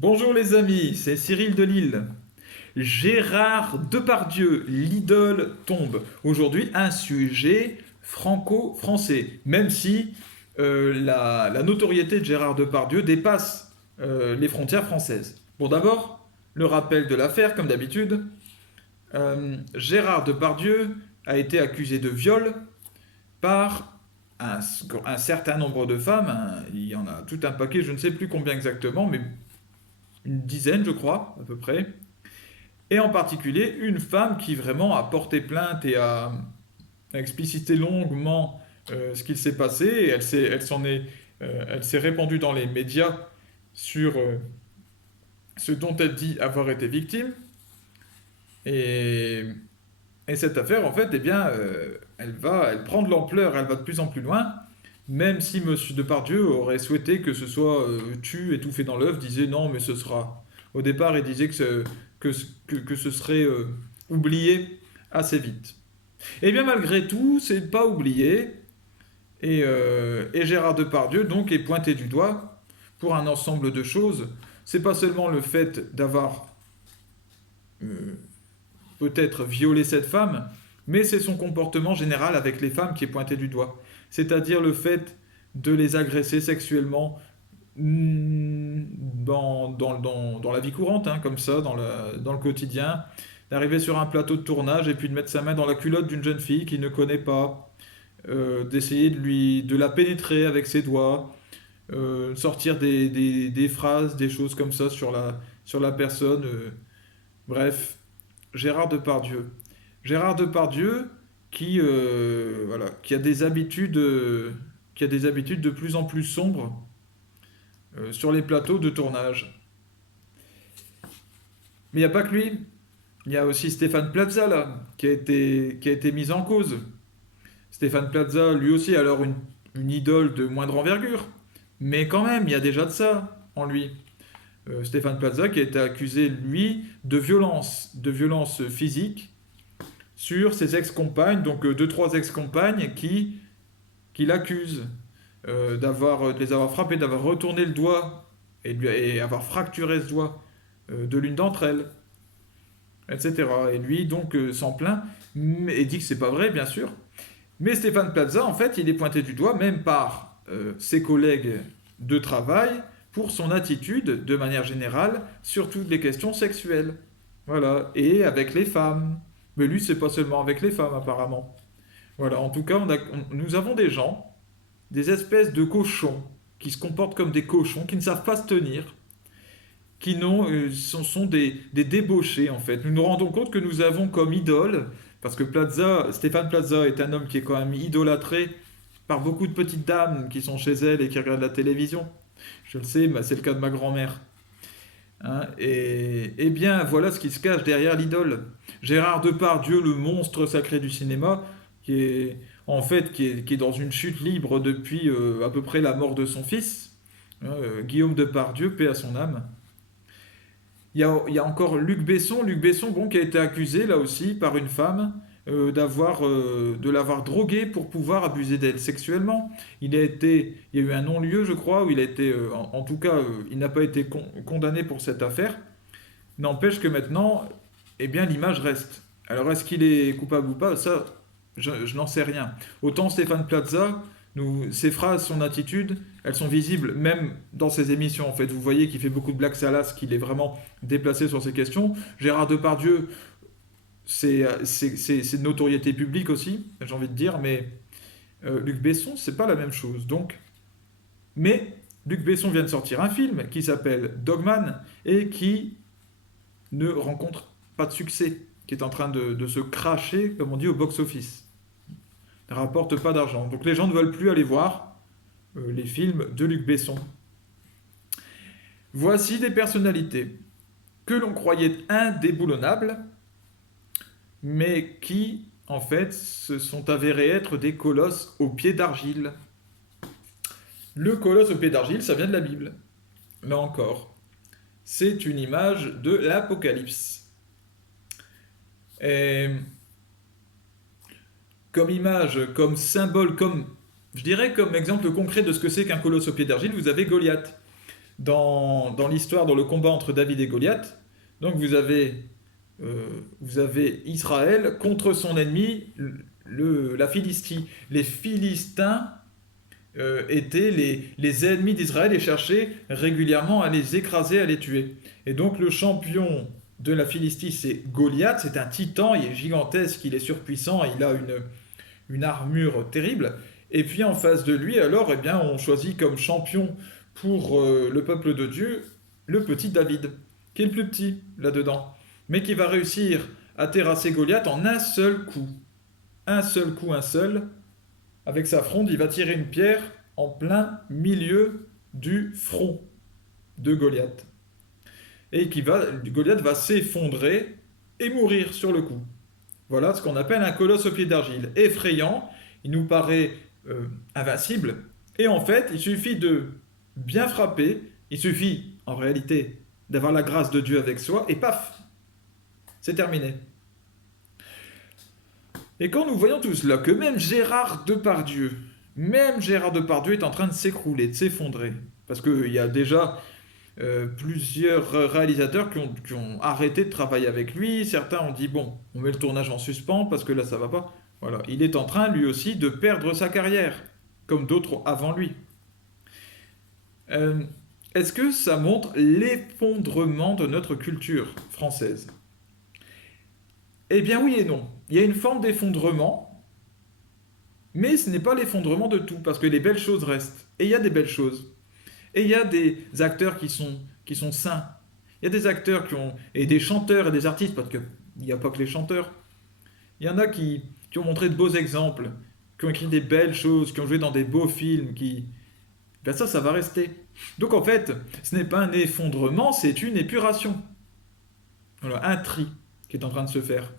Bonjour les amis, c'est Cyril de Lille. Gérard Depardieu, l'idole tombe. Aujourd'hui, un sujet franco-français, même si la notoriété de Gérard Depardieu dépasse les frontières françaises. Bon, d'abord, le rappel de l'affaire, comme d'habitude. Gérard Depardieu a été accusé de viol par un certain nombre de femmes. Il y en a tout un paquet, je ne sais plus combien exactement, mais une dizaine, je crois, à peu près. Et en particulier, une femme qui vraiment a porté plainte et a explicité longuement ce qu'il s'est passé. Et elle s'est répandue dans les médias sur ce dont elle dit avoir été victime. Et, et cette affaire, en fait, eh bien, elle prend de l'ampleur, elle va de plus en plus loin. Même si Monsieur Depardieu aurait souhaité que ce soit tu étouffé dans l'œuf, disait non, mais ce sera. Au départ, il disait que ce serait oublié assez vite. Et bien malgré tout, c'est pas oublié. Et Gérard Depardieu donc est pointé du doigt pour un ensemble de choses. C'est pas seulement le fait d'avoir euh, peut-être violé cette femme, mais c'est son comportement général avec les femmes qui est pointé du doigt. C'est-à-dire le fait de les agresser sexuellement dans la vie courante, hein, comme ça, dans le quotidien, d'arriver sur un plateau de tournage et puis de mettre sa main dans la culotte d'une jeune fille qu'il ne connaît pas, d'essayer de la pénétrer avec ses doigts, sortir des phrases, des choses comme ça sur la personne. Bref, Gérard Depardieu. Gérard Depardieu qui a des habitudes, qui a des habitudes de plus en plus sombres sur les plateaux de tournage. Mais il n'y a pas que lui. Il y a aussi Stéphane Plaza là, qui a été mis en cause. Stéphane Plaza, lui aussi, alors une idole de moindre envergure. Mais quand même, il y a déjà de ça en lui. Stéphane Plaza qui a été accusé, lui, de violence physique sur ses ex-compagnes, donc deux, trois ex-compagnes qui l'accusent de les avoir frappées, d'avoir retourné le doigt et avoir fracturé ce doigt de l'une d'entre elles, etc. Et lui, donc, s'en plaint et dit que c'est pas vrai, bien sûr. Mais Stéphane Plaza, en fait, il est pointé du doigt, même par ses collègues de travail, pour son attitude, de manière générale, sur toutes les questions sexuelles. Voilà. Et avec les femmes. Mais lui, c'est pas seulement avec les femmes, apparemment. Voilà. En tout cas, nous avons des gens, des espèces de cochons, qui se comportent comme des cochons, qui ne savent pas se tenir, qui sont des débauchés, en fait. Nous nous rendons compte que nous avons comme idole, parce que Stéphane Plaza est un homme qui est quand même idolâtré par beaucoup de petites dames qui sont chez elle et qui regardent la télévision. Je le sais, c'est le cas de ma grand-mère. Hein, et bien, voilà ce qui se cache derrière l'idole. Gérard Depardieu, le monstre sacré du cinéma, qui est qui est dans une chute libre depuis à peu près la mort de son fils, hein, Guillaume Depardieu, paix à son âme. Il y a encore Luc Besson bon, qui a été accusé là aussi par une femme de l'avoir drogué pour pouvoir abuser d'elle sexuellement. Il y a eu un non-lieu, je crois, où il a été, en tout cas, il n'a pas été condamné pour cette affaire. N'empêche que maintenant, eh bien, l'image reste. Alors, est-ce qu'il est coupable ou pas? Ça, je n'en sais rien. Autant Stéphane Plaza, ses phrases, son attitude, elles sont visibles même dans ses émissions. En fait, vous voyez qu'il fait beaucoup de blagues salaces, qu'il est vraiment déplacé sur ces questions. Gérard Depardieu, c'est de notoriété publique aussi, j'ai envie de dire, mais Luc Besson, c'est pas la même chose. Donc, mais Luc Besson vient de sortir un film qui s'appelle Dogman et qui ne rencontre pas de succès, qui est en train de se cracher, comme on dit, au box-office. Ne rapporte pas d'argent. Donc les gens ne veulent plus aller voir les films de Luc Besson. Voici des personnalités que l'on croyait indéboulonnables, mais qui, en fait, se sont avérés être des colosses aux pieds d'argile. Le colosse aux pieds d'argile, ça vient de la Bible. Là encore, c'est une image de l'Apocalypse. Et comme image, comme symbole, comme, je dirais comme exemple concret de ce que c'est qu'un colosse aux pieds d'argile, vous avez Goliath. dans l'histoire, dans le combat entre David et Goliath. Donc vous avez Israël contre son ennemi, la Philistie. Les Philistins étaient les ennemis d'Israël et cherchaient régulièrement à les écraser, à les tuer. Et donc le champion de la Philistie, c'est Goliath, c'est un titan, il est gigantesque, il est surpuissant, il a une armure terrible. Et puis en face de lui, alors, eh bien, on choisit comme champion pour le peuple de Dieu le petit David, qui est le plus petit là-dedans, mais qui va réussir à terrasser Goliath en un seul coup. Un seul coup, un seul. Avec sa fronde, il va tirer une pierre en plein milieu du front de Goliath. Et Goliath va s'effondrer et mourir sur le coup. Voilà ce qu'on appelle un colosse au pied d'argile. Effrayant, il nous paraît invincible. Et en fait, il suffit de bien frapper, il suffit en réalité d'avoir la grâce de Dieu avec soi, et paf, c'est terminé. Et quand nous voyons tout cela, que même Gérard Depardieu est en train de s'écrouler, de s'effondrer, parce qu'il y a déjà plusieurs réalisateurs qui ont arrêté de travailler avec lui. Certains ont dit, bon, on met le tournage en suspens parce que là, ça va pas. Voilà, il est en train, lui aussi, de perdre sa carrière, comme d'autres avant lui. Euh, Est-ce que ça montre l'effondrement de notre culture française? Eh bien oui et non. Il y a une forme d'effondrement, mais ce n'est pas l'effondrement de tout, parce que les belles choses restent. Et il y a des belles choses. Et il y a des acteurs qui sont sains. Il y a des acteurs et des chanteurs et des artistes, parce qu'il n'y a pas que les chanteurs. Il y en a qui ont montré de beaux exemples, qui ont écrit des belles choses, qui ont joué dans des beaux films, Ben ça va rester. Donc en fait, ce n'est pas un effondrement, c'est une épuration. Voilà, un tri qui est en train de se faire.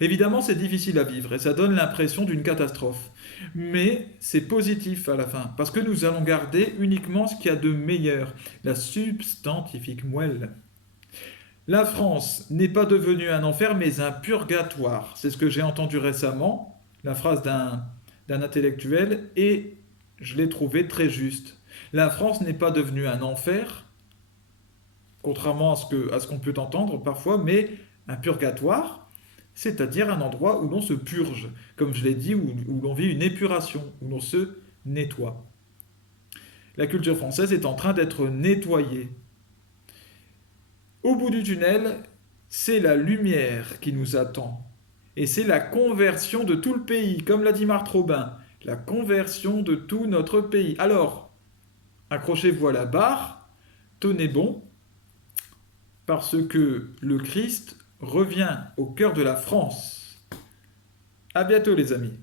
Évidemment, c'est difficile à vivre et ça donne l'impression d'une catastrophe. Mais c'est positif à la fin, parce que nous allons garder uniquement ce qu'il y a de meilleur, la substantifique moelle. La France n'est pas devenue un enfer, mais un purgatoire. C'est ce que j'ai entendu récemment, la phrase d'un intellectuel, et je l'ai trouvé très juste. La France n'est pas devenue un enfer, contrairement à ce qu'on peut entendre parfois, mais un purgatoire, c'est-à-dire un endroit où l'on se purge, comme je l'ai dit, où l'on vit une épuration, où l'on se nettoie. La culture française est en train d'être nettoyée. Au bout du tunnel, c'est la lumière qui nous attend. Et c'est la conversion de tout le pays, comme l'a dit Marthe Robin, la conversion de tout notre pays. Alors, accrochez-vous à la barre, tenez bon, parce que le Christ revient au cœur de la France. À bientôt les amis.